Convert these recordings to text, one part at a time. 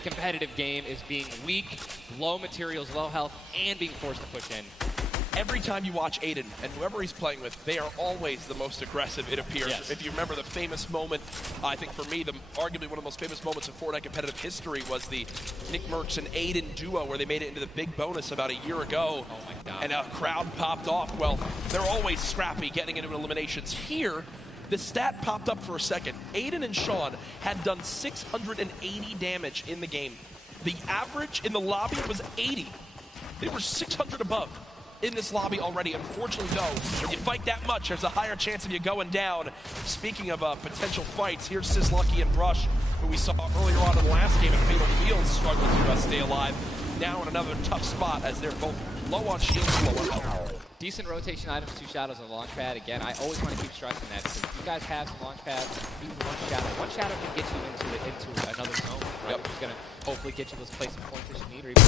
competitive game is being weak, low materials, low health, and being forced to push in. Every time you watch Aiden, and whoever he's playing with, they are always the most aggressive, it appears. Yes. If you remember the famous moment, I think for me, arguably one of the most famous moments of Fortnite competitive history was the Nick Merckx and Aiden duo, where they made it into the big bonus about a year ago. Oh my God. And a crowd popped off. Well, they're always scrappy getting into eliminations. Here, the stat popped up for a second. Aiden and Sean had done 680 damage in the game. The average in the lobby was 80. They were 600 above in this lobby already. Unfortunately, though, when you fight that much, there's a higher chance of you going down. Speaking of potential fights, here's Sis Lucky and Brush, who we saw earlier on in the last game at Fatal Fields, struggle to stay alive. Now in another tough spot as they're both low on shields, low on health. Decent rotation items, 2 shadows on the launch pad. Again, I always want to keep stressing that, because if you guys have some launch pads, even one shadow can get you into another zone, right? Yep. Which is going to hopefully get you those placement pointers you need, or even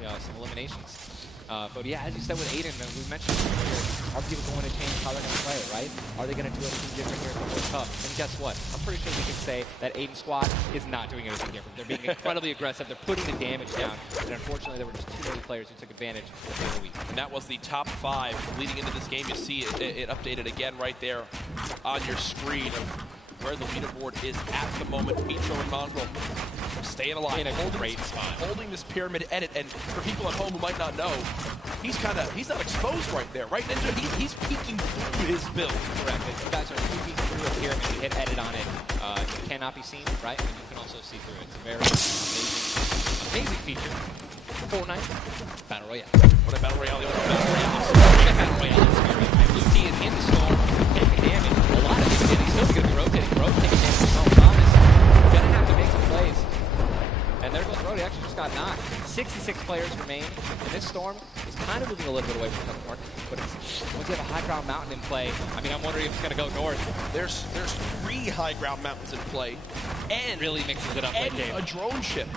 get some eliminations. But yeah, as you said with Aiden, we mentioned earlier, are people going to change how they're going to play, right? Are they going to do anything different here at the World Cup? And guess what? I'm pretty sure we can say that Aiden squad is not doing anything different. They're being incredibly aggressive. They're putting the damage down. And unfortunately, there were just too many players who took advantage of the week. And that was the top 5 leading into this game. You see it updated again right there on your screen of where the leaderboard is at the moment. Mitro and Mongrel staying alive, in a great spot, holding this pyramid edit. And for people at home who might not know, he's not exposed right there, right, Ninja? He's peeking through his build. Correct. If you guys are peeking through a pyramid, you hit edit on it. It cannot be seen, right? And you can also see through it. It's a very amazing feature. Fortnite Battle Royale. What a Battle Royale! Battle Royale experience. And Lucy is in the storm, taking damage. A lot of it. He's still going to be rotating. Taking damage from Thomas. Gonna have to make some plays. And there goes Brody. Actually just got knocked. 66 players remain. And this storm is kind of moving a little bit away from the north. But once you have a high ground mountain in play, I mean, I'm wondering if it's going to go north. There's 3 high ground mountains in play. And really mixes it up late game. A drone ship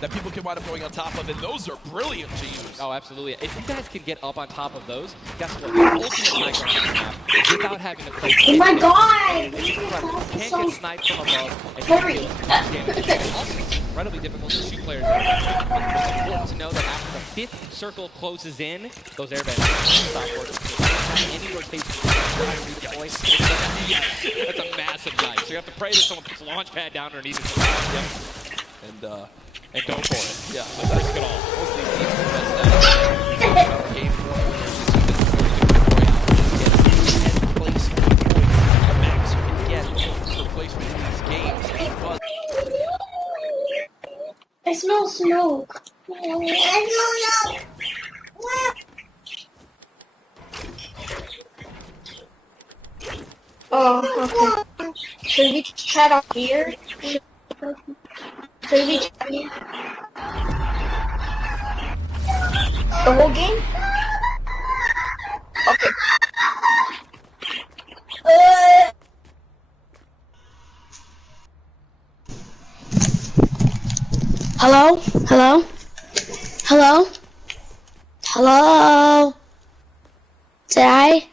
that people can wind up going on top of, and those are brilliant to use. Oh, absolutely. If you guys can get up on top of those, guess what? The ultimate high ground map without having to play. Oh my God! You can't get sniped from above, and you deal with damage. And also, it's incredibly difficult to shoot players. It's important to know that after the 5th circle closes in, those airbags stop working. Any rotation, that's a massive knife. So you have to pray that someone puts a launch pad down underneath it. Yep. And go for it. Yeah. Risk it all. Game max you can get for placement in these games. I smell smoke. I smell smoke. Oh, okay. Should we chat up here? Should we chat here? The whole game? Okay. Hello? Hello? Hello? Hello? Did I?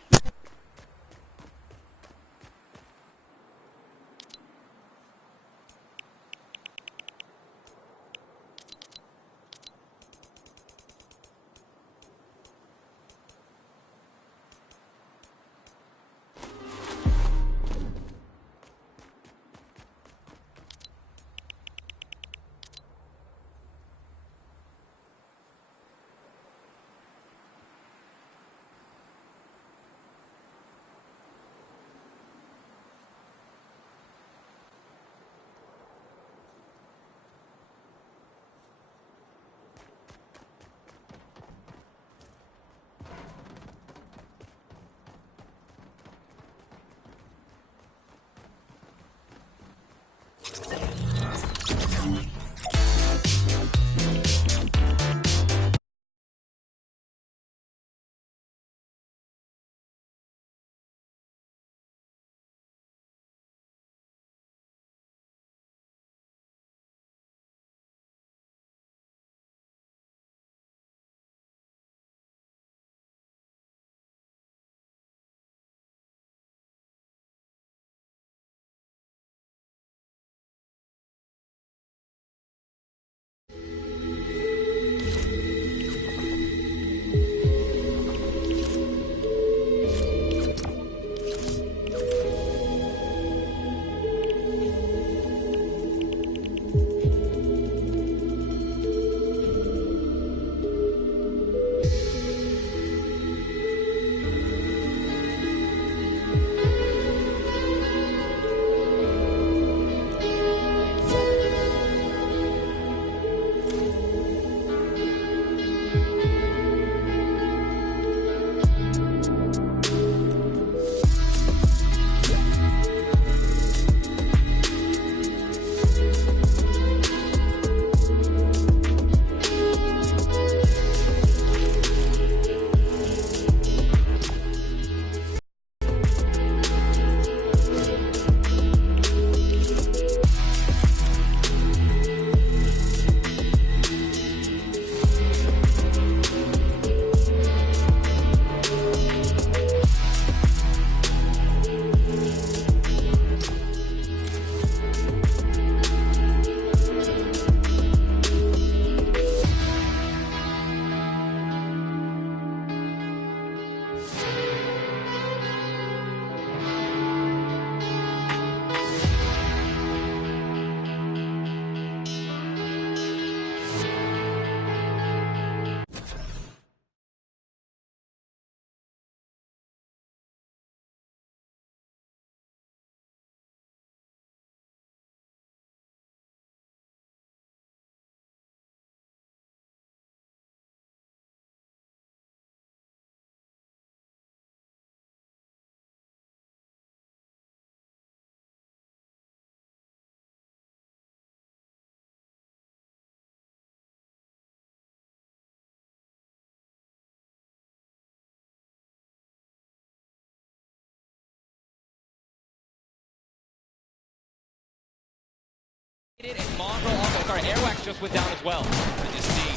And Mongrel also, sorry, Airwax just went down as well. And you see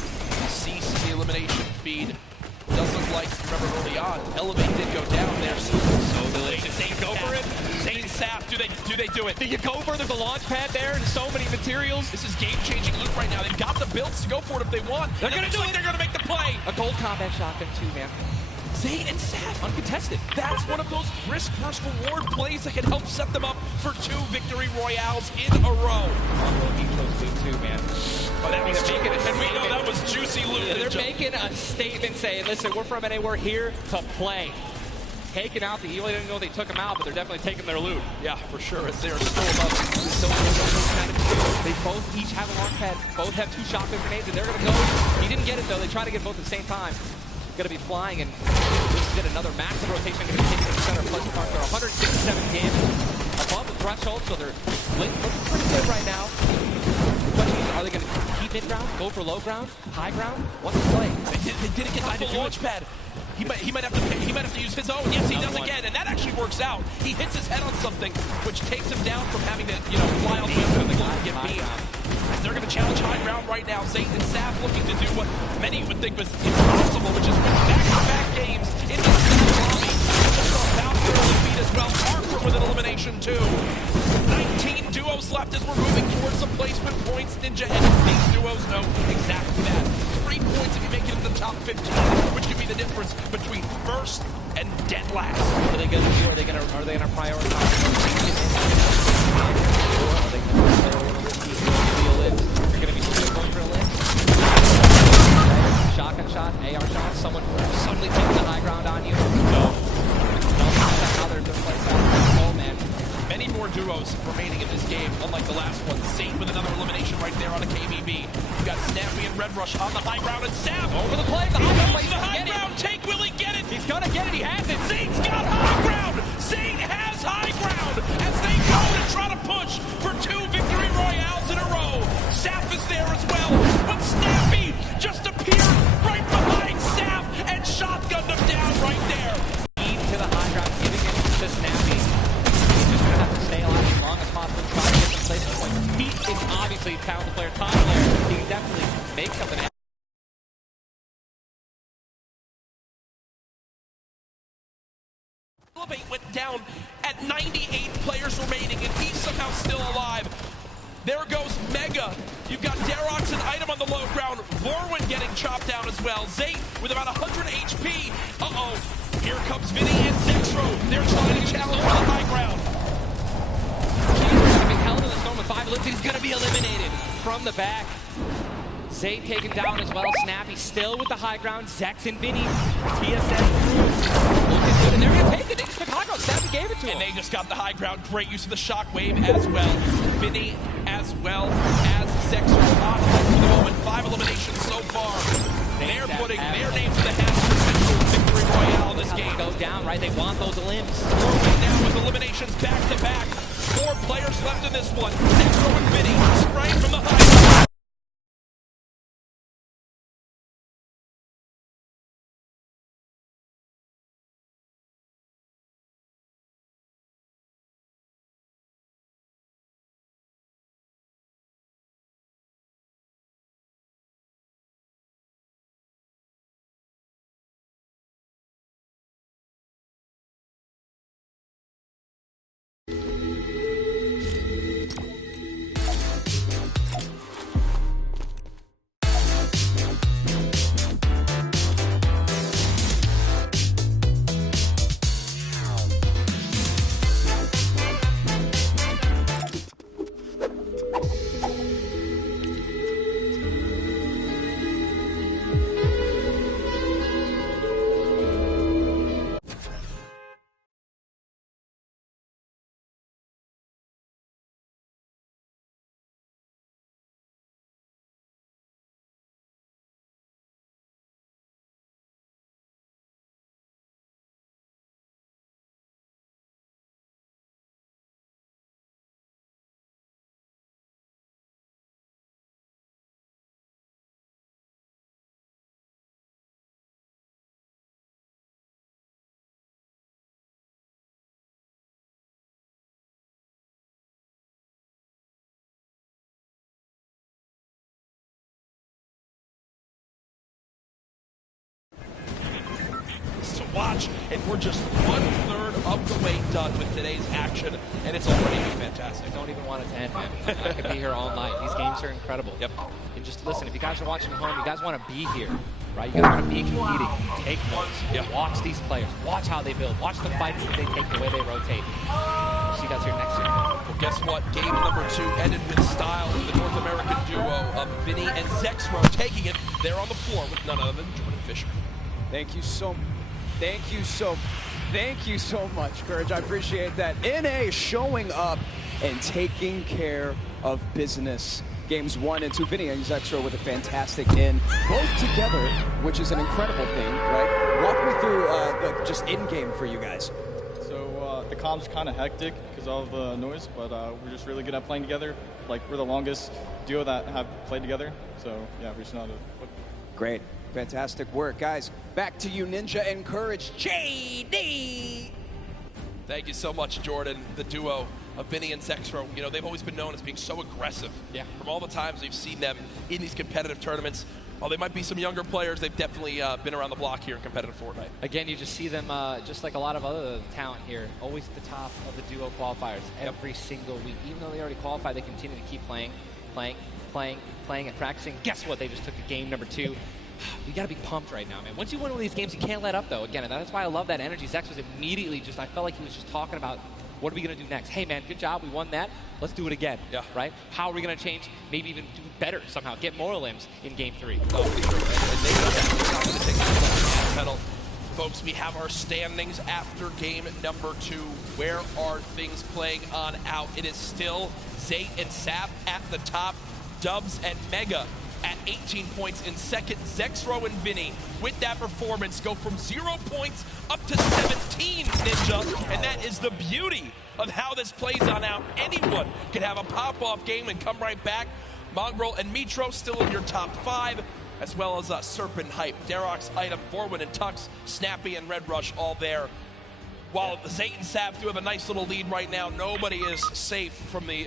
cease the elimination feed. Does look like, remember early on, Elevate did go down there. So delicious. They go for it. Zane Sap, do they do it? Do you go for it? There's a launch pad there and so many materials. This is game-changing loot right now. They've got the builds to go for it if they want. They're going to do it. They're going to make the play. A gold combat shotgun too, man. Zane and Sap uncontested. That's one of those risk versus reward plays that can help set them up for 2 victory royales in a row. Mongrel each those two, man. But that was making it, and we know that was juicy loot. Yeah, they're making a statement saying, listen, we're from NA, we're here to play. Taking out the Evil, I didn't know they took them out, but they're definitely taking their loot. Yeah, for sure. As they are still above. They both each have a launch pad, both have 2 shotgun grenades, and they're going to go. He didn't get it, though. They try to get both at the same time. Going to be flying, and this is it. Another massive rotation going to be taken to the center. Plus, they're 167 damage above the threshold, so they're looking pretty good right now. The question is, are they going to keep mid-ground, go for low ground, high ground? What's the play? They didn't get the launch pad. He might have to use his own. Yes, he does again, and that actually works out. He hits his head on something, which takes him down from having to, fly all the way up to the ground and get beat. They're going to challenge high ground right now. Zayt and Sap looking to do what many would think was impossible, which is win back-to-back games in the same lobby. Just about to lead as well. Harper with an elimination too. 19 duos left as we're moving towards some placement points. Ninja and these duos know exactly that. 3 points if you make it into the top 15, which could be the difference between first and dead last. What are they going to do? Are they going to prioritize? Or are they going to play a little risky? They're going to be still going for a lift. Shotgun shot, AR shot. Someone suddenly taking the high ground on you. No. How they're placed out. Oh man. Many more duos remaining in this game, unlike the last one. Zayt with another elimination right there on a KBB. You got Snappy and Red Rush on the high ground, and Sap over the play. The high ground. Take, will he get it? He's gonna get it. He has it. Zayt's got high ground. Zayt has high ground as they go to try to push for 2 victory royales in a row. Sap is there as well, but Snappy just appeared right behind Sap and shotgunned him down right there. To the high ground, giving it to Snappy. He's just gonna have to stay alive as long as possible, try to get some placement points. He is obviously a talented player, top player. He can definitely make something happen. Elevate went down at 98 players remaining, and he's somehow still alive. There goes Mega. You've got Darox and Item on the low ground. Vorwin getting chopped down as well. Zayt with about 100 HP. Uh-oh. Here comes Vinny and Zexro. They're trying to challenge on the high ground. He's going to be held in the storm with 5 limbs. He's going to be eliminated from the back. Zayt taken down as well. Snappy still with the high ground. Zex and Vinny. TSS looking good. And they're going to take it. They just took high ground. Snappy gave it to him. And they just got the high ground. Great use of the shockwave as well. Vinny as well as Zexro on for the moment. 5 eliminations so far. They're putting their names in the hat for victory royale in this game. Go down, right? They want those limbs. Right now with eliminations back to back. 4 players left in this one. Zexro and Vinny spraying from the high ground. watch, and we're just 1/3 of the way done with today's action, and it's already fantastic. I don't even want it to end, man. I could be here all night. These games are incredible. Yep. And just listen, if you guys are watching at home, you guys want to be here, right? You guys want to be competing. Take notes. Yep. Watch these players. Watch how they build. Watch the fights that they take, the way they rotate. See you guys here next year. Well, guess what? Game number 2 ended with style with the North American duo of Vinny and Zexro taking it there on the floor with none other than Jordan Fisher. Thank you so much, Courage. I appreciate that. NA showing up and taking care of business. Games 1 and 2, Vinny and Zexro with a fantastic in, both together, which is an incredible thing, right? Walk me through the just in-game for you guys. So the comp's kind of hectic because of all the noise, but we're just really good at playing together. Like, we're the longest duo that have played together, so yeah, we just know how to put. Great. Fantastic work, guys. Back to you, Ninja and Courage. JD! Thank you so much, Jordan, the duo of Vinny and Zexro. You know, they've always been known as being so aggressive. Yeah. From all the times we've seen them in these competitive tournaments. While they might be some younger players, they've definitely been around the block here in competitive Fortnite. Again, you just see them, just like a lot of other talent here, always at the top of the duo qualifiers every single week. Even though they already qualified, they continue to keep playing, and practicing. Guess what? They just took a game number 2. You got to be pumped right now, man. Once you win one of these games, you can't let up, though. Again, and that's why I love that energy. Zex was immediately just, I felt like he was just talking about, what are we going to do next? Hey, man, good job. We won that. Let's do it again. Yeah. Right? How are we going to change? Maybe even do better somehow. Get more limbs in game 3. Oh, for sure. And they know that. They're not going to take the pedal. Folks, we have our standings after game number 2. Where are things playing on out? It is still Zate and Sap at the top. Dubs and Mega at 18 points in second. Zexro and Vinny, with that performance, go from 0 points up to 17, Ninja. And that is the beauty of how this plays on out. Anyone can have a pop-off game and come right back. Mongrel and Mitro still in your top 5, as well as Serpent Hype, Darox, Item, Forwin and Tux, Snappy and Red Rush all there. While Zate and Sap do have a nice little lead right now, nobody is safe from the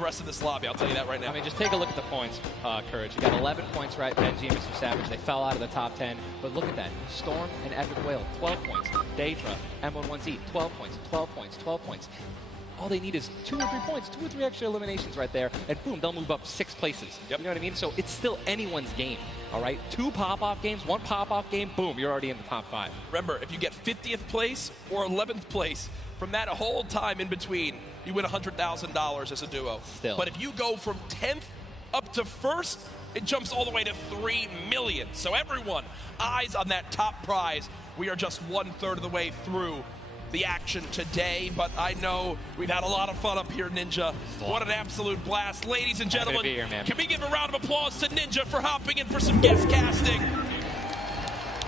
rest of this lobby. I'll tell you that right now. I mean, just take a look at the points, Courage. You got 11 points, right? Benji and Mr. Savage, they fell out of the top 10. But look at that. Storm and Epic Whale, 12 points. Daedra, M11Z, 12 points, 12 points, 12 points. All they need is 2 or 3 points, 2 or 3 extra eliminations right there, and boom, they'll move up 6 places. Yep. You know what I mean? So it's still anyone's game, all right? 2 pop-off games, 1 pop-off game, boom, you're already in the top 5. Remember, if you get 50th place or 11th place, from that whole time in between, you win $100,000 as a duo. Still. But if you go from 10th up to 1st, it jumps all the way to $3 million. So everyone, eyes on that top prize. We are just 1/3 of the way through the action today, but I know we've had a lot of fun up here, Ninja. What an absolute blast. Ladies and gentlemen, Happy to be here, man. Can we give a round of applause to Ninja for hopping in for some guest casting?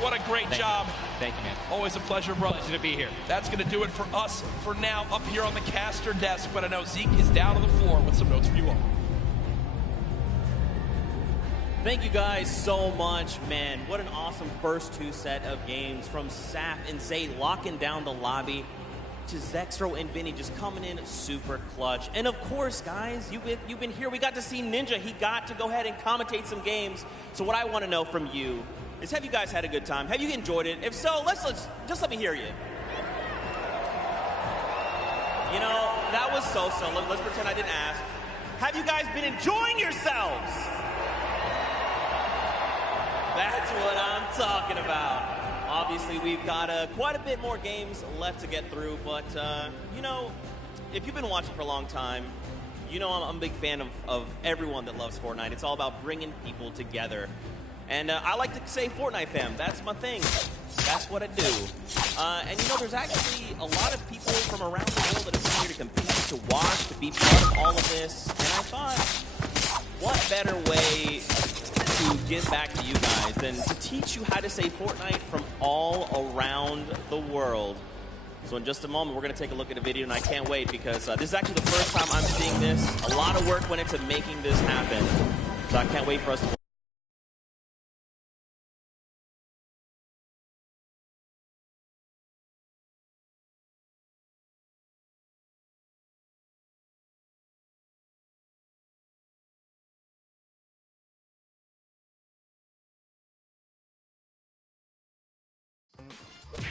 What a great job. Thank you, man. Always a pleasure, brother. Pleasure to be here. That's going to do it for us for now up here on the caster desk, but I know Zeke is down on the floor with some notes for you all. Thank you guys so much, man. What an awesome first 2 set of games from Sap and Zay locking down the lobby to Zexro and Vinny just coming in super clutch. And of course, guys, you've been here. We got to see Ninja. He got to go ahead and commentate some games. So what I want to know from you is, have you guys had a good time? Have you enjoyed it? If so, let's just let me hear you. You know, that was so-so. Let's pretend I didn't ask. Have you guys been enjoying yourselves? That's what I'm talking about. Obviously, we've got quite a bit more games left to get through, but, you know, if you've been watching for a long time, you know I'm a big fan of everyone that loves Fortnite. It's all about bringing people together. And I like to say Fortnite fam, that's my thing. That's what I do. And, you know, there's actually a lot of people from around the world that have come here to compete, to watch, to be part of all of this. And I thought, what better way to give back to you guys than to teach you how to say Fortnite from all around the world. So in just a moment, we're going to take a look at a video, and I can't wait because this is actually the first time I'm seeing this. A lot of work went into making this happen. So I can't wait for us to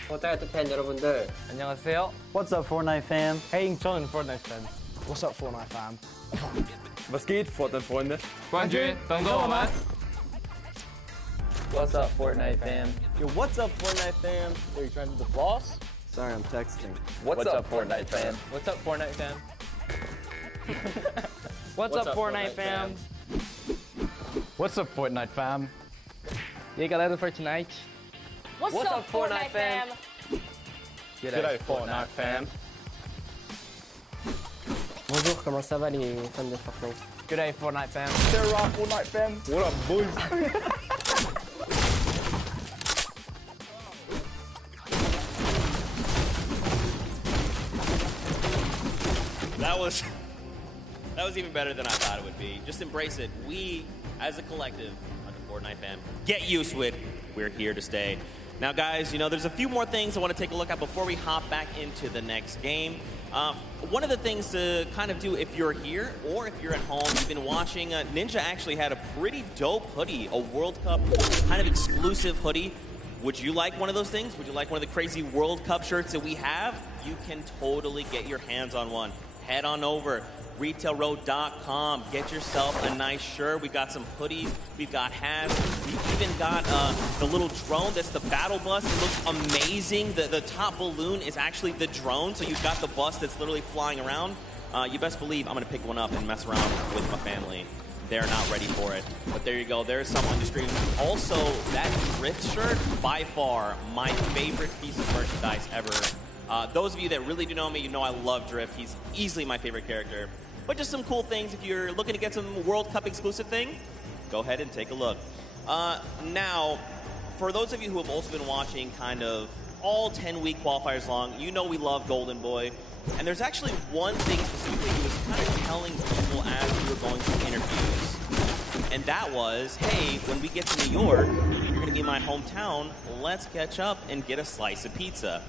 포트나이트 팬 여러분들 안녕하세요. What's up, Fortnite fam? Hey, 저는 Fortnite fan. What's up, Fortnite fam? Was geht, Fortnite-Freunde? 冠军等着我们。 What's up, Fortnite fam? Yo, what's up, Fortnite fam? Are you trying to do the floss? Sorry, I'm texting. What's up, Fortnite fam? What's up, Fortnite fam? What's up, Fortnite fam? What's up, Fortnite fam? E aí, galera do Fortnite? What's up, Fortnite fam? G'day, Fortnite fam. Bonjour, comment ça va les fans de Fortnite? G'day, Fortnite fam. Sarah, Fortnite fam. What up, boys? That was even better than I thought it would be. Just embrace it. We, as a collective, are the Fortnite fam. Get used to it. We're here to stay. Now, guys, you know, there's a few more things I want to take a look at before we hop back into the next game. One of the things to kind of do if you're here or if you're at home, you've been watching, Ninja actually had a pretty dope hoodie, a World Cup kind of exclusive hoodie. Would you like one of those things? Would you like one of the crazy World Cup shirts that we have? You can totally get your hands on one. Head on over, retailroad.com. Get yourself a nice shirt. We got some hoodies. We've got hats. We've even got the little drone that's the battle bus. It looks amazing. The top balloon is actually the drone. So you've got the bus that's literally flying around. You best believe I'm going to pick one up and mess around with my family. They're not ready for it. But there you go. There's some on the screen. Also, that Drift shirt, by far, my favorite piece of merchandise ever. Those of you that really do know me, you know I love Drift. He's easily my favorite character. But just some cool things. If you're looking to get some World Cup exclusive thing, go ahead and take a look. Now, for those of you who have also been watching kind of all 10-week qualifiers long, you know we love Golden Boy. And there's actually one thing specifically he was kind of telling people as we were going through interviews. And that was, hey, when we get to New York, you're going to be in my hometown, let's catch up and get a slice of pizza.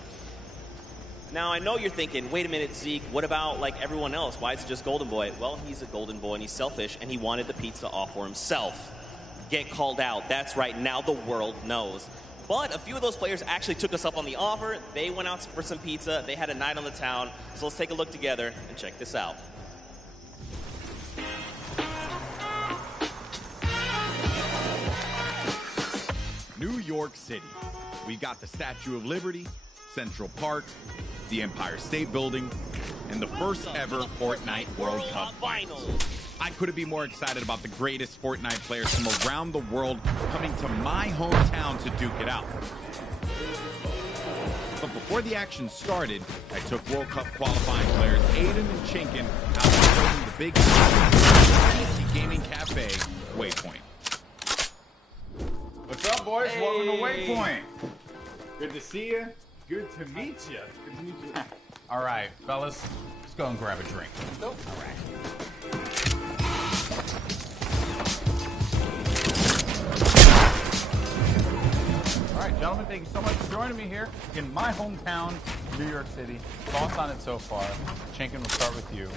Now, I know you're thinking, wait a minute, Zeke, what about like everyone else? Why is it just Golden Boy? Well, he's a Golden Boy and he's selfish and he wanted the pizza all for himself. Get called out. That's right, now the world knows. But a few of those players actually took us up on the offer. They went out for some pizza. They had a night on the town. So let's take a look together and check this out. New York City. We got the Statue of Liberty, Central Park, the Empire State Building, and the first ever Fortnite World Cup Finals. I couldn't be more excited about the greatest Fortnite players from around the world coming to my hometown to duke it out. But before the action started, I took World Cup qualifying players Aiden and Chinkin out to the big PC Gaming Cafe, Waypoint. What's up, boys? Hey. Welcome to Waypoint. Good to see you. Good to meet you. Good to meet you. All right, fellas, let's go and grab a drink. All right. All right, gentlemen, thank you so much for joining me here in my hometown, New York City. Thoughts on it so far? Chinkin, we'll start with you.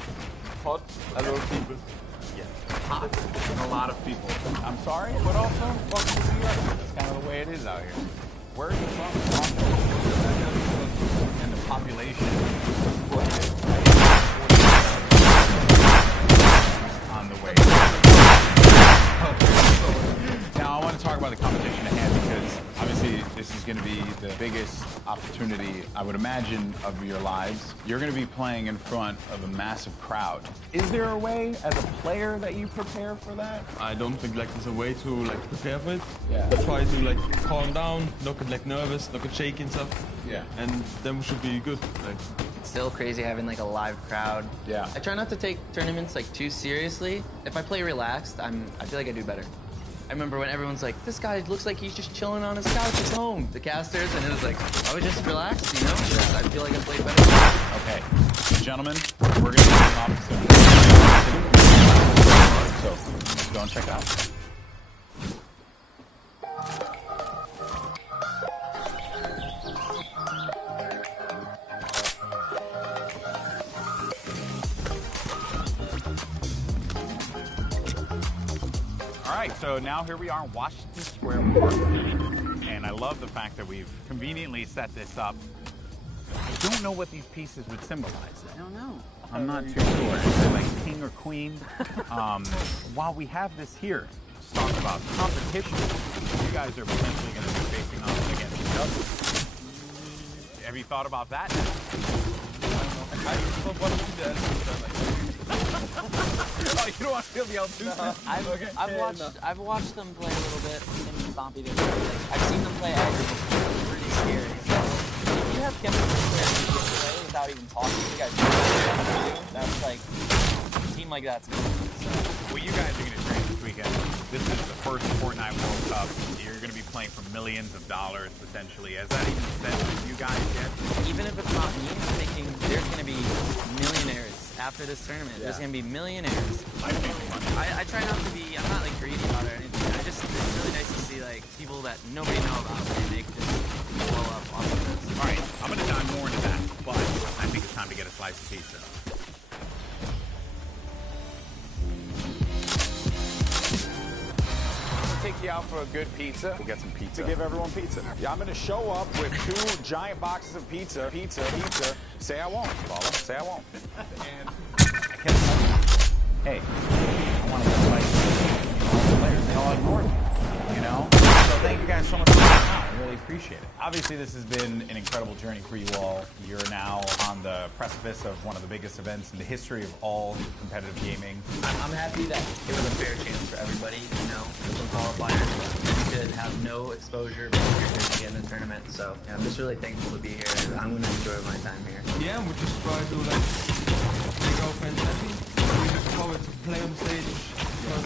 Hot, a lot of people. Yeah, hot and a lot of people. I'm sorry, but also, welcome to New York. That's kind of the way it is out here. Where are you from? And the population on the way. Now, I want to talk about the competition at hand because obviously this is going to be the biggest opportunity, I would imagine, of your lives. You're going to be playing in front of a massive crowd. Is there a way, as a player, that you prepare for that? I don't think like there's a way to like prepare for it. Yeah. But try to like calm down, not get like nervous, not get shaky and stuff. Yeah. And then we should be good. Like. It's still crazy having like a live crowd. Yeah. I try not to take tournaments like too seriously. If I play relaxed, I feel like I do better. I remember when everyone's like, this guy looks like he's just chilling on his couch at home, the casters, and it was like, I was just relaxed, you know? I feel like I played better. Okay, gentlemen, we're gonna be off soon. So, let's go and check it out. All right, so now here we are in Washington Square Park. and I love the fact that we've conveniently set this up. I don't know what these pieces would symbolize. I don't know. I'm not too sure. Is it like king or queen? While we have this here, let's talk about competition. You guys are potentially going to be facing off against each other. Have you thought about that? Oh, you don't want to feel the L2? I've watched them play a little bit in Stompy. I've seen them play aggro. It's pretty scary. So if you have chemistry where you can play without even talking, you guys that's like a team like that's good. So. Well, you guys are going to train this weekend. This is the first Fortnite World Cup. You're going to be playing for millions of dollars, potentially. Has that even said to you guys yet? Even if it's not me, I'm thinking there's going to be millionaires after this tournament. Yeah. There's going to be millionaires. I try not to be, I'm not like greedy about it or anything. It's really nice to see like people that nobody know about and they can just blow up off of this. All right, I'm going to dive more into that, but I think it's time to get a slice of pizza. Take you out for a good pizza. We'll get some pizza. To give everyone pizza. Yeah, I'm gonna show up with 2 giant boxes of pizza. Pizza. Say I won't, Paula. Say I won't. And hey, I want to get spicy. All the players, they all ignored me. You know? So thank you guys so much for coming out. I really appreciate it. Obviously, this has been an incredible journey for you all. You're now on the precipice of one of the biggest events in the history of all competitive gaming. I'm happy that it was a fair chance for everybody, you know, some qualifiers. You could have no exposure, but you're going to get in the tournament. So yeah, I'm just really thankful to be here, and I'm going to enjoy my time here. Yeah, we just try to like make our friends happy. We look forward to play on stage because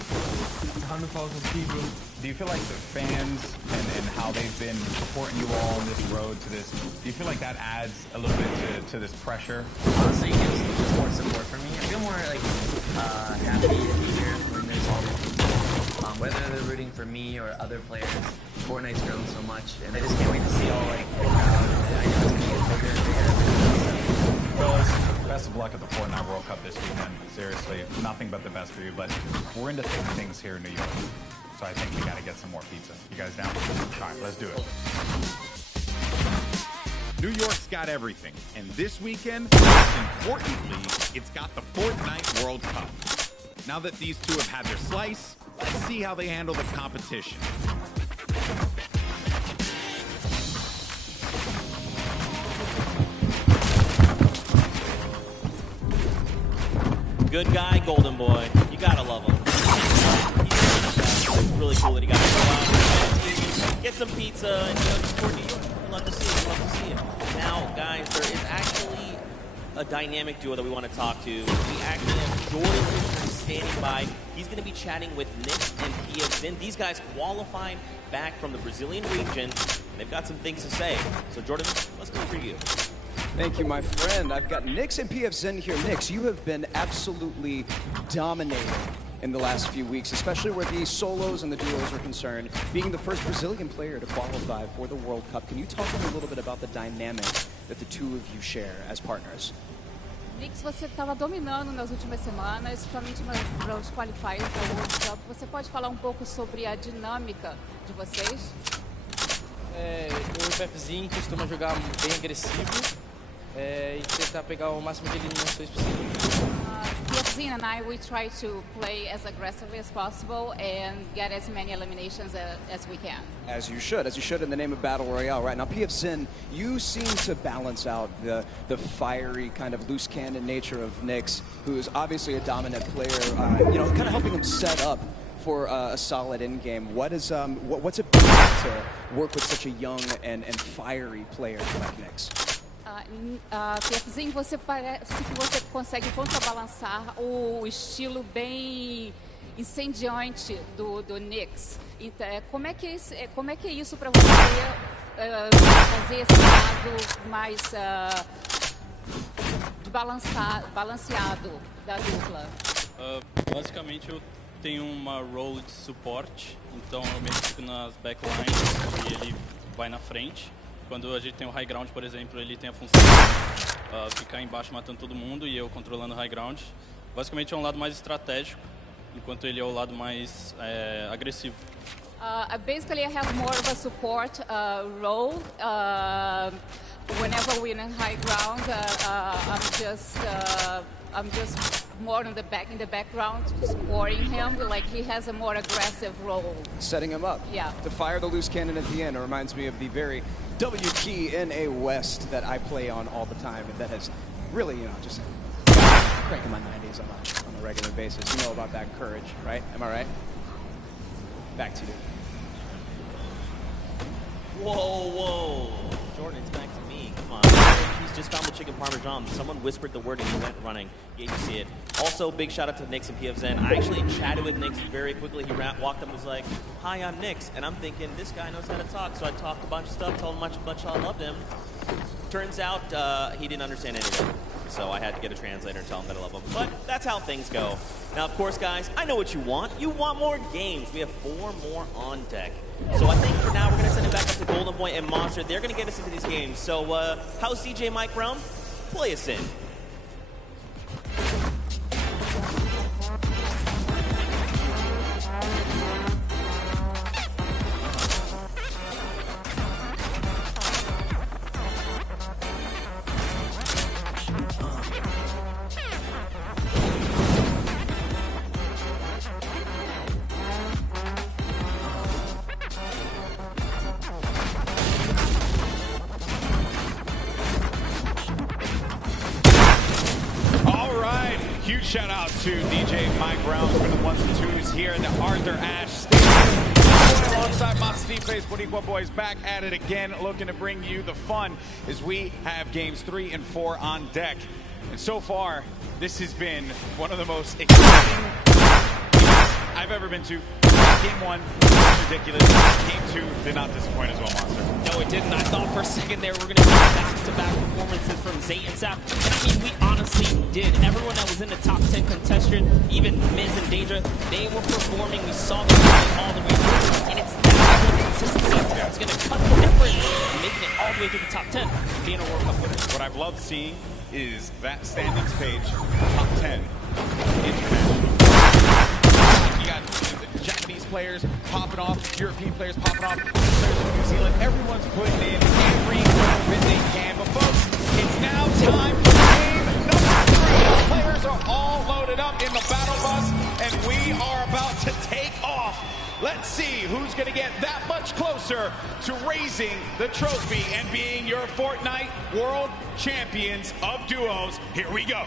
100,000 people. Do you feel like the fans and how they've been supporting you all on this road to this, do you feel like that adds a little bit to this pressure? Honestly, it gives just more support for me. I feel more like happy to be here when there's all these people. Whether they're rooting for me or other players, Fortnite's grown so much, and I just can't wait to see all like the crowd. I know it's going to get bigger and bigger. Fellas, best of luck at the Fortnite World Cup this weekend. Seriously, nothing but the best for you. But we're into thick things here in New York. So I think we got to get some more pizza. You guys down? All right, let's do it. New York's got everything. And this weekend, most importantly, it's got the Fortnite World Cup. Now that these two have had their slice, let's see how they handle the competition. Good guy, golden boy. You gotta love him. It's really cool that he got to go out, get some pizza, and support New York. Love to see it. Love to see it. Now, guys, there is actually a dynamic duo that we want to talk to. We actually have Jordan standing by. He's going to be chatting with Nick and PFZin. These guys qualified back from the Brazilian region. They've got some things to say. So, Jordan, let's go for you. Thank you, my friend. I've got Nix and PFZin here. Nix, you have been absolutely dominating in the last few weeks, especially where the solos and the duos are concerned, being the first Brazilian player to qualify for the World Cup. Can you talk to me a little bit about the dynamic that the two of you share as partners? Nix, você estava dominando nas últimas semanas, principalmente para os qualifiers da World Cup. Você pode falar um pouco sobre a dinâmica de vocês? Eu e o PFzinho costuma jogar bem agressivo e tentar pegar o máximo de eliminações possível. PFZin and I, we try to play as aggressively as possible and get as many eliminations as we can. As you should in the name of Battle Royale. Right now, PFZin, you seem to balance out the fiery kind of loose cannon nature of Nix, who is obviously a dominant player, kind of helping him set up for a solid end game. What's it been like to work with such a young and fiery player like Nix? PFZin, você parece que você consegue contrabalançar o estilo bem incendiante do Nix. Então, como é que é isso para você fazer esse lado mais balanceado da dupla? Basicamente, eu tenho uma role de suporte, então eu meio que fico nas backlines e ele vai na frente. Quando a gente tem o high ground, por exemplo, ele tem a função de ficar embaixo matando todo mundo e eu controlando o high ground. Basicamente é um lado mais estratégico, enquanto ele é o lado mais agressivo. Basically, I have more of a support role. Whenever we're in high ground, I'm just more in the background, supporting him. Like he has a more aggressive role. Setting him up. Yeah. To fire the loose cannon at the end. It reminds me of the very W key in a West that I play on all the time, and that has really, just cranking my 90s on a regular basis. You know about that courage, right? Am I right? Back to you. Whoa. Jordan, it's back to me. Come on. He's just found the chicken parmesan. Someone whispered the word and he went running. Yeah, you see it. Also, big shout out to Nix and PFZen. I actually chatted with Nix very quickly. He walked up and was like, "Hi, I'm Nix." And I'm thinking, this guy knows how to talk. So I talked a bunch of stuff, told him much I loved him. Turns out he didn't understand anything. So I had to get a translator and tell him that I love him. But that's how things go. Now, of course, guys, I know what you want. You want more games. We have 4 more on deck. So I think for now, we're going to send it back up to Golden Boy and Monster. They're going to get us into these games. So how's DJ Mike Brown? Play us in. Shout out to DJ Mike Brown for the 1s and 2s here at the Arthur Ashe Stadium. Alongside Monster Face Boricua Boys back at it again, looking to bring you the fun as we have games 3 and 4 on deck. And so far, this has been one of the most exciting games I've ever been to. Game 1 was ridiculous. Game 2 did not disappoint as well, Monster. No, it didn't. I thought for a second there we're going to see back-to-back performances from Zay and Sap. And I mean, we honestly did. Everyone that was in the top 10 contestant, even Miz and Daedra, they were performing. We saw them all the way through. And it's that level of consistency that's going to cut the difference, making it all the way through the top 10, being a World Cup winner. What I've loved seeing is that standings page, top 10, international. You got Japanese players popping off, European players popping off, players from New Zealand. Everyone's putting in every little bit they can. But folks, it's now time for game number 3. The players are all loaded up in the battle bus, and we are about to take off. Let's see who's going to get that much closer to raising the trophy and being your Fortnite World Champions of Duos. Here we go.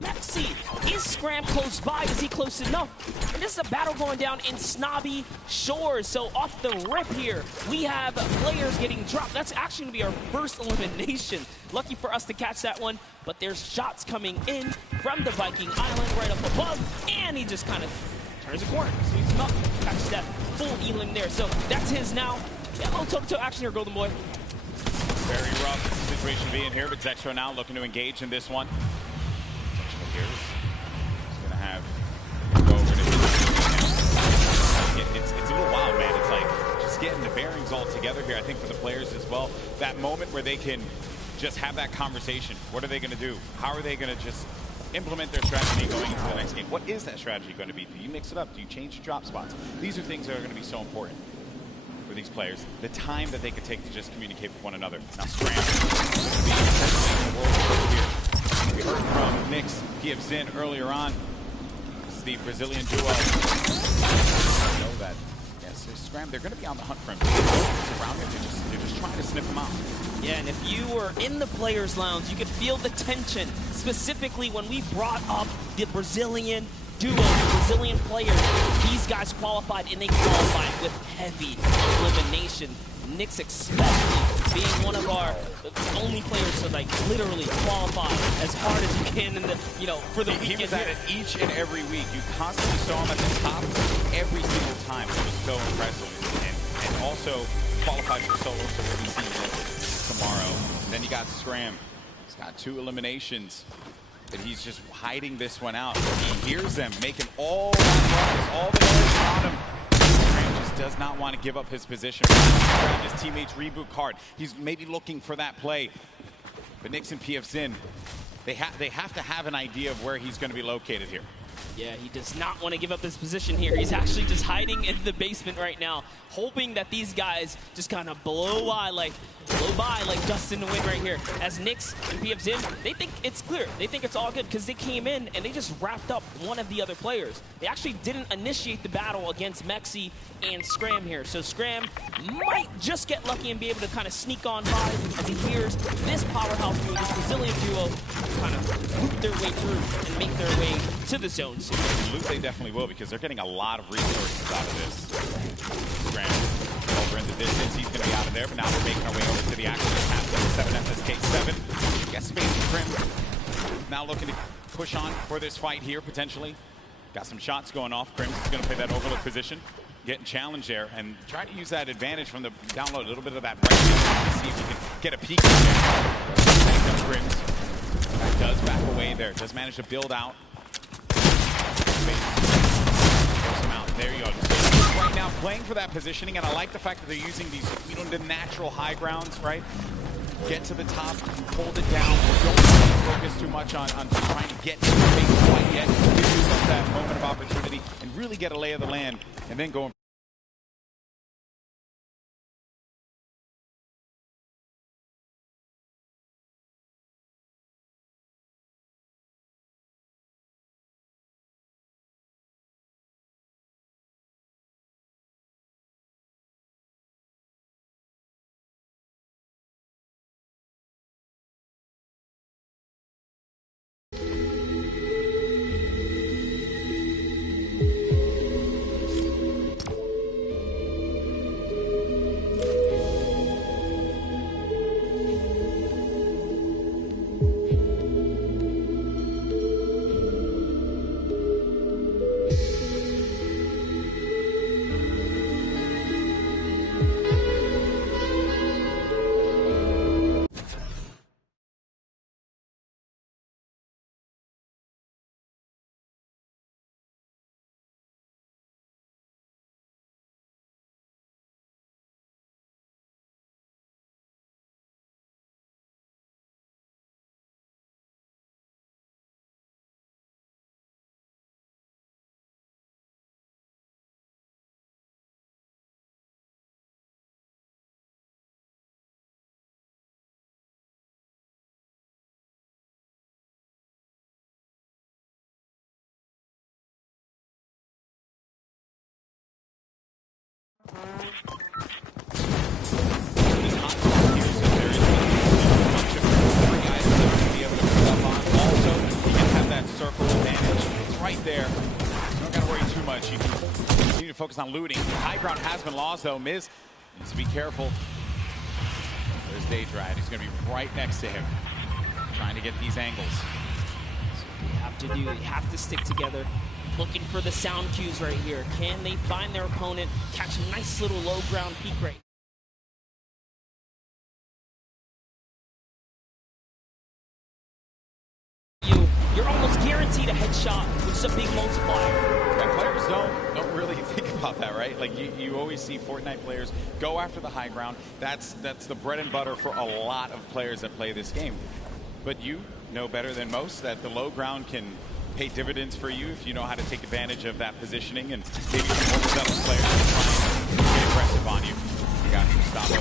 Let's see, is Scram close by? Is he close enough? And this is a battle going down in Snobby Shores. So off the rip here, we have players getting dropped. That's actually going to be our first elimination. Lucky for us to catch that one, but there's shots coming in from the Viking Island right up above, and he just kind of turns a corner, sweeps him up, catches that full elim there. So that's his now. Yeah, a little toe-to-toe action here, Golden Boy. Very rough situation to be in here, but Zexro now looking to engage in this one. He's gonna have go over to it's a little wild, man. It's like just getting the bearings all together here. I think for the players as well, that moment where they can just have that conversation. What are they gonna do? How are they gonna just implement their strategy going into the next game. What is that strategy going to be? Do you mix it up? Do you change your drop spots? These are things that are going to be so important for these players. The time that they could take to just communicate with one another. Now Scram here. We heard from Nix, Zin earlier on. This is the Brazilian duo. I know that. Yes, Scram, they're going to be on the hunt for him. Around him, they're just trying to sniff him out. Yeah, and if you were in the players' lounge, you could feel the tension, specifically when we brought up the Brazilian duo, the Brazilian players. These guys qualified, and they qualified with heavy elimination. Nix especially being one of our only players to like literally qualify as hard as you can in the, for the weekend. He was at it each and every week. You constantly saw him at the top every single time. It was so impressive. And also qualified for solo, so we'll be seeing this tomorrow. And then you got Scram. He's got 2 eliminations. But he's just hiding this one out. He hears them making all the noise around him. Scram just does not want to give up his position. Grab his teammates' reboot card. He's maybe looking for that play. But Nix and PFZin, they have to have an idea of where he's going to be located here. Yeah, he does not want to give up his position here. He's actually just hiding in the basement right now, hoping that these guys just kind of blow by like Justin to win right here. As Nix and PFZin, they think it's clear. They think it's all good because they came in and they just wrapped up one of the other players. They actually didn't initiate the battle against Mexi and Scram here. So Scram might just get lucky and be able to kind of sneak on by as he hears this powerhouse duo, this Brazilian duo, kind of loop their way through and make their way to the zone. Loot they definitely will, because they're getting a lot of resources out of this. Scram over in the distance, he's going to be out of there, but now we're making our way over to the action. 7 FSK7. Got Space Crim now looking to push on for this fight here, potentially. Got some shots going off. Crim's going to play that overlook position, getting challenged there, and try to use that advantage from the download, a little bit of that right to see if he can get a peek there. Crims does back away there, does manage to build out. There you go. So right now playing for that positioning, and I like the fact that they're using these, the natural high grounds, right? Get to the top, hold it down. Don't focus too much on trying to get to the base quite yet. Give yourself that moment of opportunity and really get a lay of the land, and then go. There. You don't got to worry too much. You can continue to focus on looting. High ground has been lost, though. Miz needs to be careful. There's Daedra. He's going to be right next to him, trying to get these angles. So you have to stick together. Looking for the sound cues right here. Can they find their opponent, catch a nice little low ground peak right? You're almost guaranteed a headshot, which is a big multiplier. Yeah, players don't really think about that, right? Like you always see Fortnite players go after the high ground. That's the bread and butter for a lot of players that play this game. But you know better than most that the low ground can pay dividends for you if you know how to take advantage of that positioning, and maybe some overzealous players can try and get aggressive on you. You got Gustavo.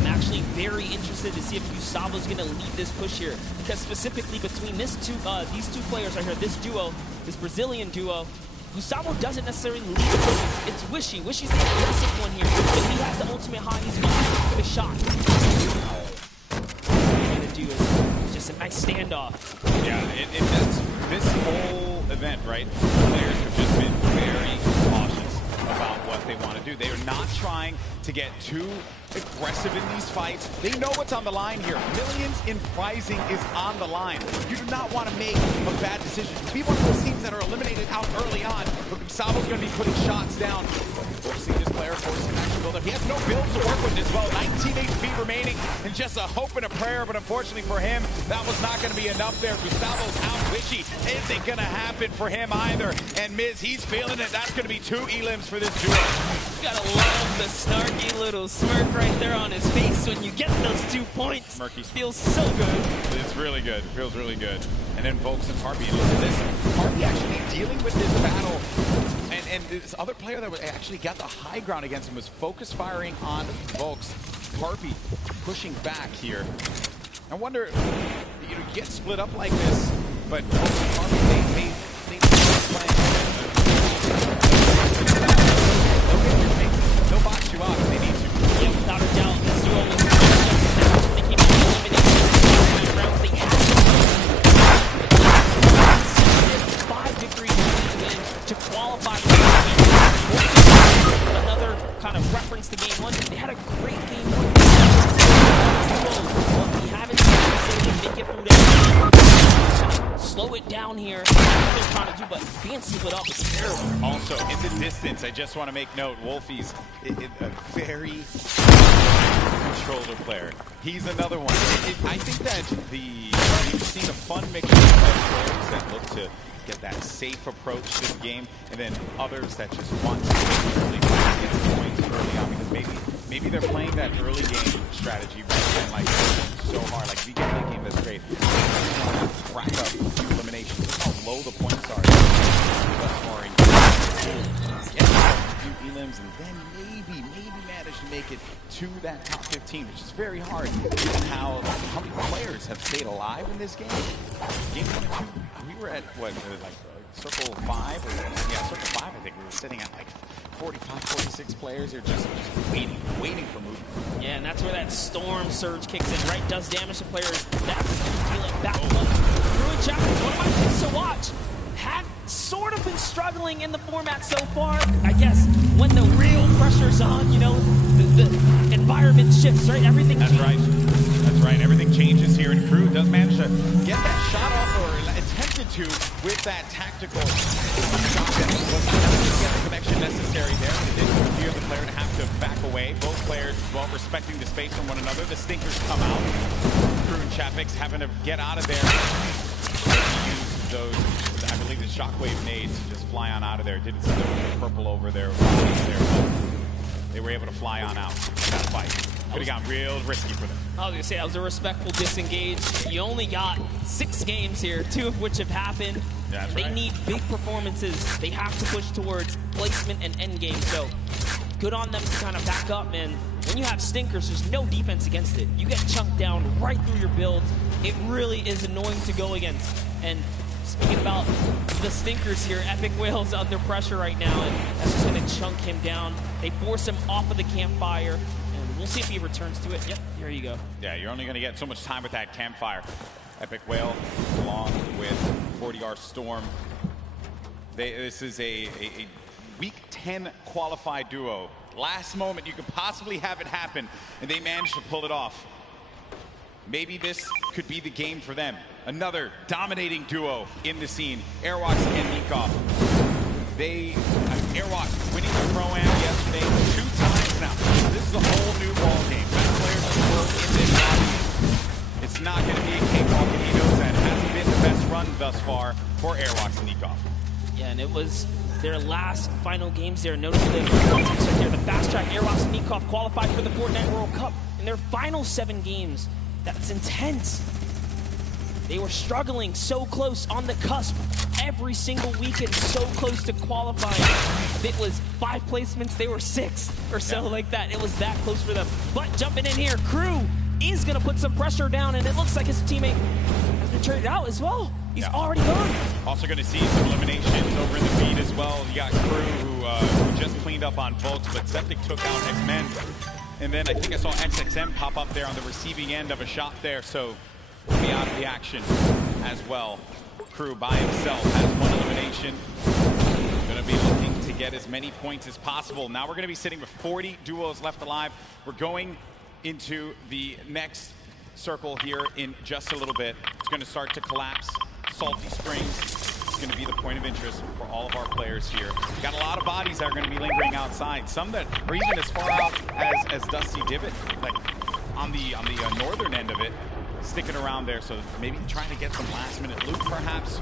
I'm actually very interested to see if Gustavo's going to lead this push here, because specifically between these two players right here, this duo, this Brazilian duo, Gustavo doesn't necessarily lead the push. It's Wishy. Wishy's the aggressive one here. If he has the ultimate high, he's going to give it a shot. What he's going to do is just a nice standoff. Yeah, this whole event, right? Players have just been very cautious about what they want to do. They are not trying to get too aggressive in these fights. They know what's on the line here. Millions in prizing is on the line. You do not want to make a bad decision. Be one of those teams that are eliminated out early on, but Gustavo's going to be putting shots down. We'll see this player force an action build up. He has no builds to work with as well. 19 HP remaining, and just a hope and a prayer, but unfortunately for him, that was not going to be enough there. Gustavo's out. Wishy isn't going to happen for him either. And Miz, he's feeling it. That's going to be 2 elims for this duo. You gotta love the snarky little smirk right there on his face when you get those 2 points. Murky. Feels so good. It's really good. It feels really good. And then Volks and Harpy. And look at this. Harpy actually dealing with this battle. And this other player that actually got the high ground against him was focus firing on Volks. Harpy pushing back here. I wonder, you get split up like this, but Volks and Harpy, they they'll box you out if they need to. Yeah, without a doubt, this duo was just they came out eliminated rounds. They had to 5 victories to qualify for the game. Another kind of reference to game 1. They had a great game 1. Well, we haven't seen them make it from there. Slow it down here. That's what they're trying to do, but being split up is terrible. Also, in the distance, I just want to make note, Wolfie's a very controller player. He's another one. I think that we've seen a fun mix of players that look to get that safe approach to the game, and then others that just want to really get some points early on, because maybe they're playing that early game strategy rather than like so hard. Like if you get that game, that's great. You want to rack up a few eliminations. Look how low the points are. Scoring. Get a few elims, and then maybe manage to make it to that top 15, which is very hard. Given how many players have stayed alive in this game. Game 1 and 2, we were at what, like circle 5, or yeah, circle 5. I think we were sitting at like 45, 46 players. They're just waiting for movement. Yeah, and that's where that storm surge kicks in, right? Does damage to players. That's deal it back. Druid Chapters, one of my picks to watch. Had sort of been struggling in the format so far. I guess when the real pressure's on, the environment shifts, right? Everything changes. That's right. Everything changes here, and Crew does manage to get that shot off, or attempted to, with that tactical shot that was able to get the connection necessary there. It didn't appear the player to have to back away. Both players, well, respecting the space from one another. The stinkers come out. Crew and Chapix having to get out of there. Use those, I believe the shockwave nades to just fly on out of there. Didn't see the purple over there. They were able to fly on out. That fight could have gotten real risky for them. I was going to say, that was a respectful disengage. You only got 6 games here, 2 of which have happened. That's they right. need big performances. They have to push towards placement and endgame. So good on them to kind of back up. And when you have stinkers, there's no defense against it. You get chunked down right through your builds. It really is annoying to go against. And speaking about the stinkers here, Epic Whale's under pressure right now, and that's just going to chunk him down. They force him off of the campfire, and we'll see if he returns to it. Yep, here you go. Yeah, you're only going to get so much time with that campfire. Epic Whale, along with 40R Storm. This is a Week 10 qualified duo. Last moment you could possibly have it happen, and they managed to pull it off. Maybe this could be the game for them. Another dominating duo in the scene, Airwalks and Nikov. Airwalks winning the Pro-Am yesterday 2 times now. This is a whole new ball game. Best players in the world in this lobby. It's not going to be a cakewalk, and he knows that. It hasn't been the best run thus far for Airwalks and Nikov. Yeah, and it was their last final games there. Notice the context right there. The fast track Airwalks and Nikov qualified for the Fortnite World Cup in their final 7 games. That's intense. They were struggling so close on the cusp every single weekend, so close to qualifying. If it was 5 placements, they were 6 or so like that. It was that close for them. But jumping in here, Crew is going to put some pressure down, and it looks like his teammate has been traded out as well. He's already gone. Also going to see some eliminations over in the feed as well. You got Crew who just cleaned up on Volks, but Septic took out X-Men. And then I think I saw XXM pop up there on the receiving end of a shot there, so he'll be out of the action as well. Crew by himself has 1 elimination. Going to be looking to get as many points as possible. Now we're going to be sitting with 40 duos left alive. We're going into the next circle here in just a little bit. It's going to start to collapse. Salty Springs is going to be the point of interest for all of our players here. We've got a lot of bodies that are going to be lingering outside. Some that are even as far out as Dusty Divot, like on the northern end of it, sticking around there. So maybe trying to get some last-minute loot, perhaps.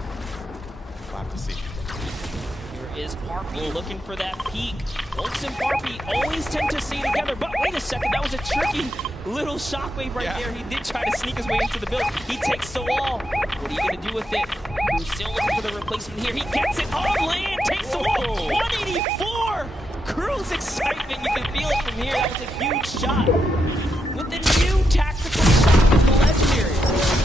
We'll have to see. Here is Parpy looking for that peak. Volks and Parpy always tend to stay together, but wait a second, that was a tricky little shockwave right there. He did try to sneak his way into the build. He takes the wall. What are you going to do with it? Who's still looking for the replacement here? He gets it on land, takes the wall. 184! Crew's excitement, you can feel it from here. That was a huge shot. With the new tactical shot of the legendary.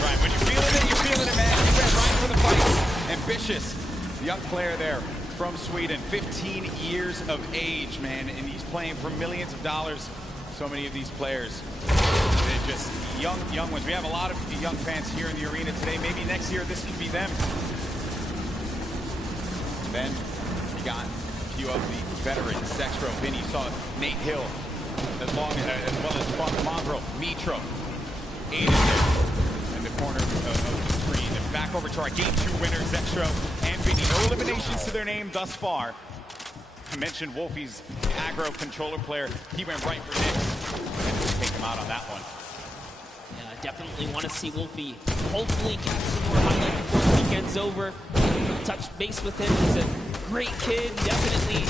Right, when you're feeling it, man. You went right for the fight. Ambitious, young player there from Sweden, 15 years of age, man, and he's playing for millions of dollars. So many of these players, they're just young ones. We have a lot of young fans here in the arena today. Maybe next year this could be them. Then you got a few of the veterans, Sextro, Vinny, you saw Nate Hill, as well as Funk Mongrel, Mitro, Aiden there in the corner of the screen. And back over to our Game 2 winners, Sextro and Vinny. No eliminations to their name thus far. I mentioned Wolfie's aggro controller player. He went right for Nix, and we'll take him out on that one. Yeah, I definitely want to see Wolfie hopefully catch some more highlights before the weekend's over. Touch base with him. He's a great kid, definitely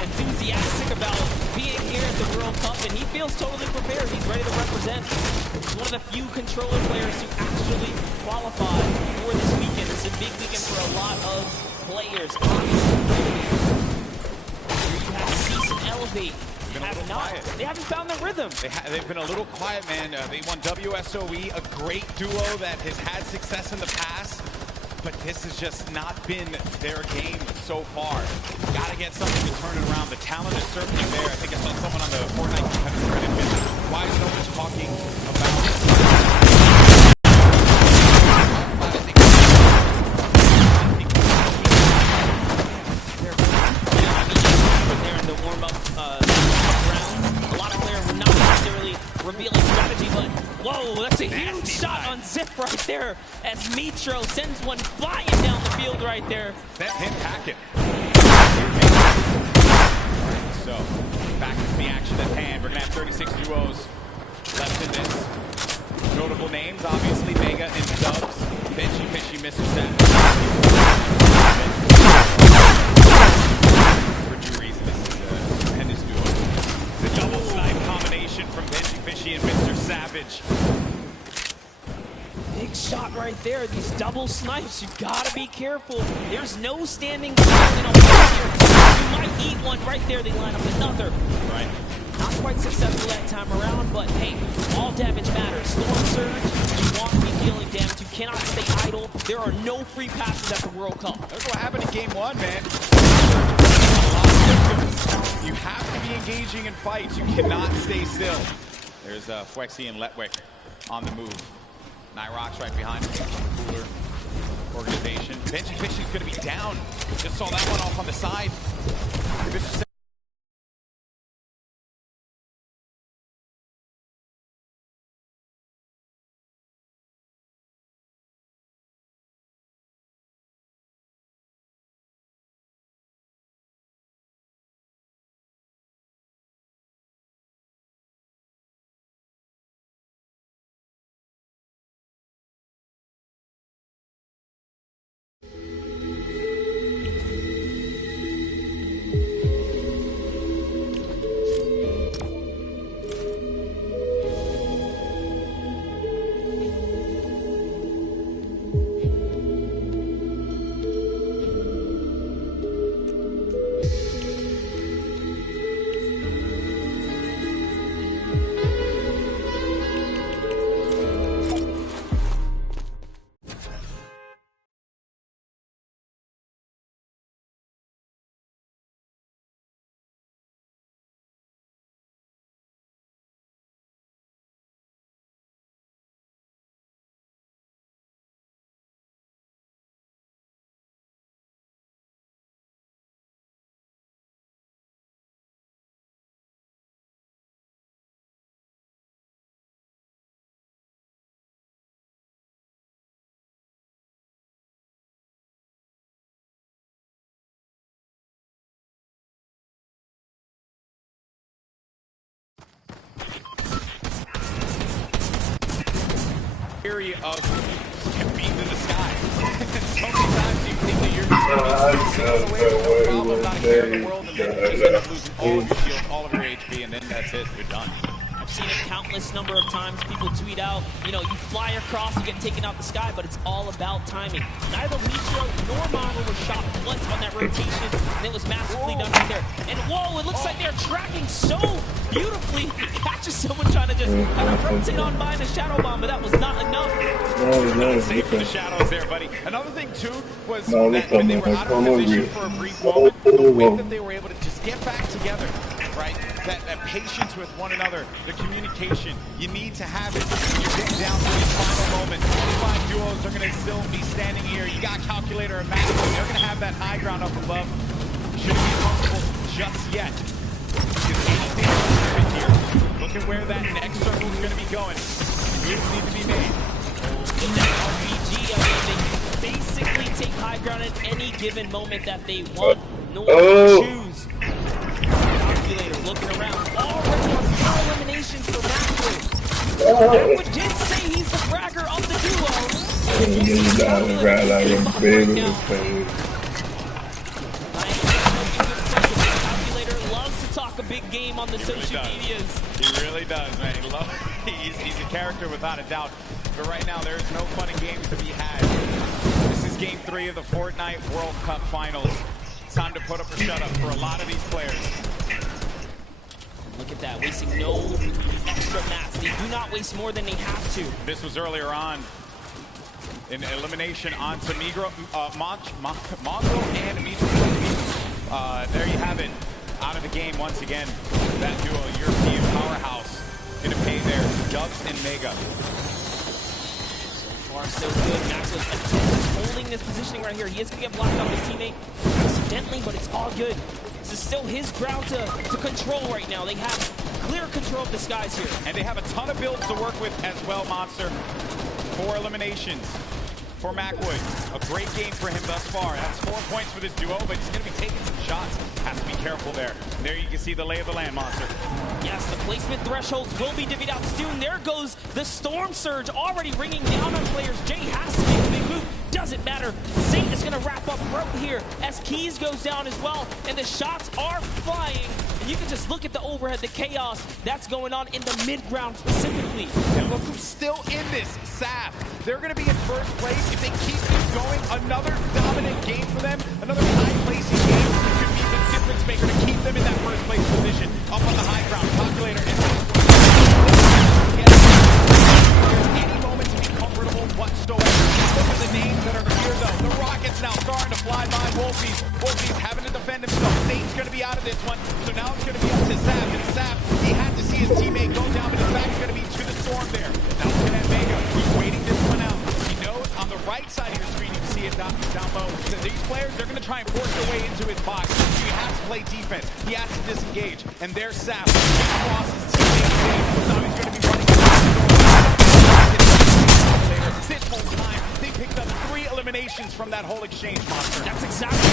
enthusiastic about being here at the World Cup, and he feels totally prepared. He's ready to represent. He's one of the few controller players to actually qualify for this weekend. It's a big weekend for a lot of players. Cease and Elevate. They haven't found their rhythm. They've been a little quiet, man. They won WSOE, a great duo that has had success in the past, but this has just not been their game so far. Got to get something to turn it around. The talent is certainly there. I think I saw someone on the Fortnite competitive Reddit mention, why is no one talking about revealing strategy, but whoa, that's a huge shot on Zip right there as Mitro sends one flying down the field right there. Sent him packing. So, back to the action at hand. We're going to have 36 duos left in this. Notable names, obviously, Mega and Dubs. Benchy, Fishy, Mr. Set. For due reason, this is a stupendous duo. The double snipe combination from Benchy, Fishy, and Mr. Savage. Big shot right there. These double snipes, you gotta be careful. There's no standing still in a fight here. You might eat one right there. They line up another. Right. Not quite successful that time around, but hey, all damage matters. Storm Surge, you want to be dealing damage. You cannot stay idle. There are no free passes at the World Cup. That's what happened in Game 1, man. You have to be engaging in fights. You cannot stay still. There's Fwexy and Letwick on the move. Nyrox right behind him. Cooler organization. Benchy Fishy's going to be down. Just saw that one off on the side. theory of him being to the sky. So many times you think that you're just going to be away with no problem, not a care in the world, and then you just end up losing all of your shield, all of your HP, and then that's it. You're done. I've seen it countless number of times. People tweet out, you know, you fly across, you get taken out the sky, but it's all about timing. Neither Mitro nor Mono were shot once on that rotation, and it was massively done right there. And whoa, it looks like they're tracking so beautifully. It catches someone trying to just kind of rotate on by in a shadow bomb, but that was not enough. Not safe for the shadows there, buddy. Another thing, too, was that when they were out of position for a brief moment, the way that they were able to just get back together, right? That patience with one another, the communication, you need to have it when you're getting down to these final moments. 25 duos are going to still be standing here. You got Calculator and Max, they're going to have that high ground up above. Shouldn't be comfortable just yet. Because anything can happen here. Look at where that next circle is going to be going. Moves need to be made. That RPG, I mean, they basically take high ground at any given moment that they want, nor choose. Calculator looking around. Already on 4 eliminations for Macwood. Macwood did say he's the fragger of the duo. Calculator loves to talk a big game on the social medias. He really does, man. He's a character without a doubt. But right now, there's no fun and games to be had. This is Game 3 of the Fortnite World Cup Finals. It's time to put up or shut up for a lot of these players. Look at that, wasting no extra mats. They do not waste more than they have to. This was earlier on. An elimination onto Mongo and Mitro. There you have it. Out of the game once again. That duo, European powerhouse. Gonna pay their Dubs and Mega. Far so good. Maxwell's holding this positioning right here. He is going to get blocked off his teammate accidentally, but it's all good. This is still his ground to control right now. They have clear control of the skies here. And they have a ton of builds to work with as well, Monster. 4 eliminations for Macwood. A great game for him thus far. That's 4 points for this duo, but he's going to be taking some shots. Has to be careful there. There you can see the lay of the land, Monster. Yes, the placement thresholds will be divvied out soon. There goes the Storm Surge already ringing down on players. Jay has to make a big move. Doesn't matter. Saint is going to wrap up right here as Keys goes down as well. And the shots are flying. And you can just look at the overhead, the chaos that's going on in the mid-ground specifically. And look who's still in this, Saf. They're going to be in first place. If they keep this going, another dominant game for them, another high-placing game could be the difference maker to keep them in that first place position. Up on the high ground, Calculator and any moment to be comfortable whatsoever. Look at the names that are here, though. The Rockets now starting to fly by Wolfies. Wolfies having to defend himself. Saint's going to be out of this one, so now it's going to be up to Saf. And Saf, he had to see his teammate go down, but in fact, it's going to be to the Storm there. Now look at that Mega, who's waiting this one out. You know, on the right side of your screen, you can see it down low. So these players, they're going to try and force their way into his box. So he has to play defense. He has to disengage. And there's Saf. Across his teammate. Now he's going to be running. This whole time, they picked up 3 eliminations from that whole exchange, Monster. That's exactly